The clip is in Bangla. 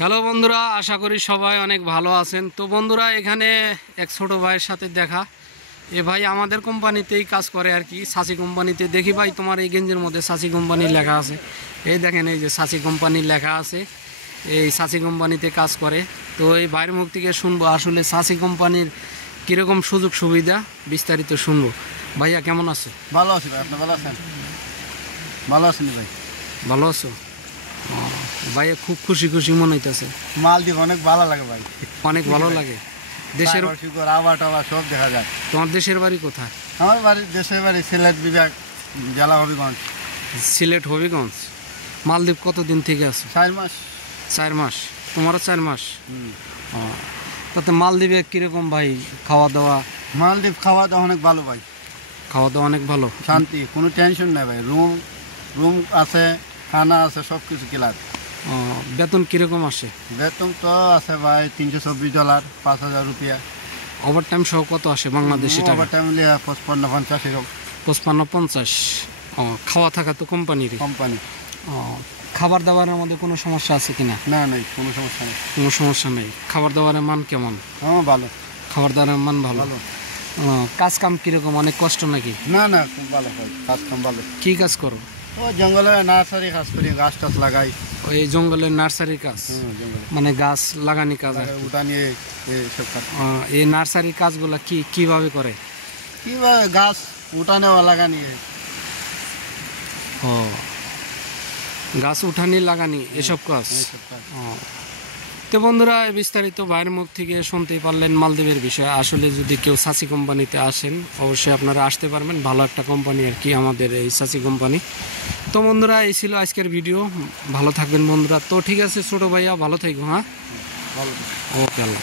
হ্যালো বন্ধুরা, আশা করি সবাই অনেক ভালো আছেন। তো বন্ধুরা, এখানে এক ছোট ভাইয়ের সাথে দেখা। এ ভাই আমাদের কোম্পানিতেই কাজ করে আর কি, সাচি কোম্পানিতে। দেখি ভাই, তোমার এই গেঞ্জের মধ্যে সাচি কোম্পানির লেখা আছে। এই দেখেন, এই যে সাচি কোম্পানির লেখা আছে, এই সাচি কোম্পানিতে কাজ করে। তো এই ভাইয়ের মুখ থেকে শুনবো আসলে সাচি কোম্পানির কীরকম সুযোগ সুবিধা, বিস্তারিত শুনবো। ভাইয়া কেমন আছো? ভালো আছি ভাই, আপনি ভালো আছেন? ভালো আছেন ভাই? ভালো আছো? ভাইয়া খুব খুশি খুশি মনে হইতেছে। মালদ্বীপ অনেক ভালো লাগে ভাই, অনেক ভালো লাগে। দেশের আবার টাবার সব দেখা যায়। তোমার দেশের বাড়ি কোথায়? আমার দেশের বাড়ি সিলেট বিভাগ, জেলা হবিগঞ্জ। সিলেট হবিগঞ্জ। মালদ্বীপ কতদিন থেকে আছো? 4 মাস। 4 মাস। তোমারও 4 মাস? তাতে মালদ্বীপে কীরকম ভাই খাওয়া দাওয়া? মালদ্বীপ খাওয়া দাওয়া অনেক ভালো ভাই, খাওয়া দাওয়া অনেক ভালো, শান্তি, কোনো টেনশন নেই ভাই। রুম আছে, খানা আছে, সব কিছু ক্লিয়ার। বেতন কীরকম আসে? বেতন তো আছে ভাই $324, 5,000 রুপিয়া। ওভার টাইম সহ কত আসে বাংলাদেশি টাকা? ওভার টাইম লিয়া 55-50 এরকম। 55-50। খাওয়া থাকা তো কোম্পানির? কোম্পানি। খাবার দাবারের মধ্যে কোনো সমস্যা আছে কিনা? না, নেই, কোনো সমস্যা নেই। কোনো সমস্যা নেই। খাবার দাবারের মান কেমন? হ্যাঁ, ভালো। খাবার দাবারের মান ভালো। কাজ কাম কীরকম? অনেক কষ্ট নাকি? না না, খুব ভালো ভাই, কাজ কাম ভালো। কী কাজ করো? ও জঙ্গলে নার্সারি কাজ করি, গাছ টাছ লাগাই। ওই জঙ্গলের নার্সারির কাজ? মানে গাছ লাগানি কাজ আর কি। ওটা নিয়ে এইসব কাজ। এই নার্সারির কাজগুলো কিভাবে করে? কিভাবে গাছ উঠানে লাগানি। ও, গাছ উঠানি লাগানি এসব কাজ। তো বন্ধুরা, বিস্তারিত ভাইয়ের মুখ থেকে শুনতেই পারলেন মালদ্বীপের বিষয়ে। আসলে যদি কেউ সাচি কোম্পানিতে আসেন, অবশ্যই আপনারা আসতে পারবেন। ভালো একটা কোম্পানি আর কি আমাদের এই সাচি কোম্পানি। তো বন্ধুরা, এই ছিল আজকের ভিডিও। ভালো থাকবেন বন্ধুরা। তো ঠিক আছে ছোটো ভাইয়া, ভালো থাকবো। হ্যাঁ, ভালো। ওকে, আল্লাহ।